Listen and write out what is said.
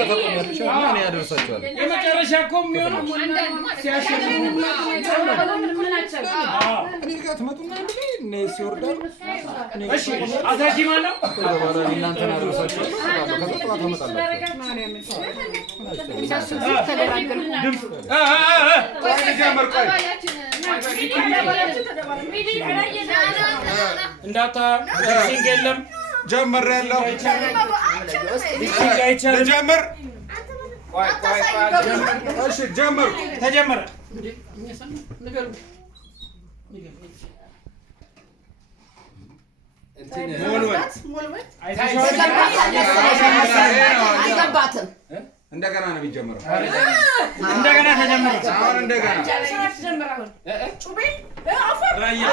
እኔ ያደርሳቸዋል። የመጨረሻ እኮ የሚሆነው ሲያሸንፉ እኔ ጋር ትመጡና እኔ ሲወርዳሉ። እሺ አዛጂ ማነው? እናንተን አደርሳቸዋለሁ። ከዛ ጠዋት አመጣለሁ። እንዳታ የለም ጀመር ያለው ጀመር እሺ ጀመር ተጀመረ አይገባትም እንደገና ነው የሚጀምረው እንደገና ተጀመረ አሁን እንደገና ጩቤ ራያ